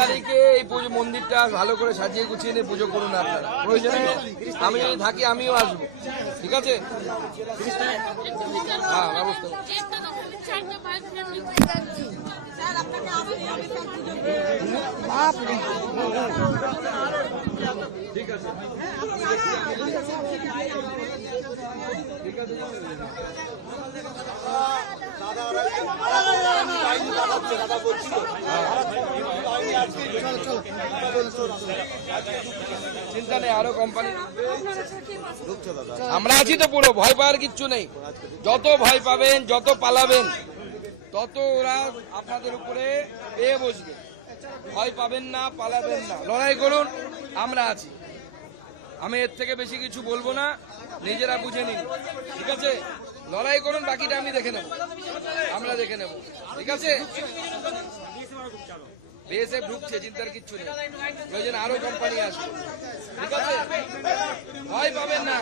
তারিখে এই পুজো মন্দিরটা ভালো করে সাজিয়ে গুছিয়ে নিয়ে পুজো করুন আপনারা। প্রয়োজনে আমি যদি থাকি আমিও আসবো, ঠিক আছে? হ্যাঁ, ব্যবস্থা ঠিক আছে, ঠিক আছে। চিন্তা নেই, আরো কোম্পানি আমরা আছি তো, পুরো ভয় পাওয়ার কিচ্ছু নেই। যত ভয় পাবেন, যত পালাবেন, তত ওরা আপনাদের উপরে এ বসবে। ভয় পাবেন না, পালাবেন না, লড়াই করুন, আমরা আছি। আমি এর থেকে বেশি কিছু বলবো না, নিজেরা বুঝে নিন, ঠিক আছে? লড়াই করুন, বাকিটা আমি দেখে নেব, আমরা দেখে নেব, ঠিক আছে? বিএসএফ ঢুকছে, চিন্তার কিচ্ছু নেই। প্রয়োজন আরো কোম্পানি আসবে, ঠিক আছে? ভয় পাবেন না।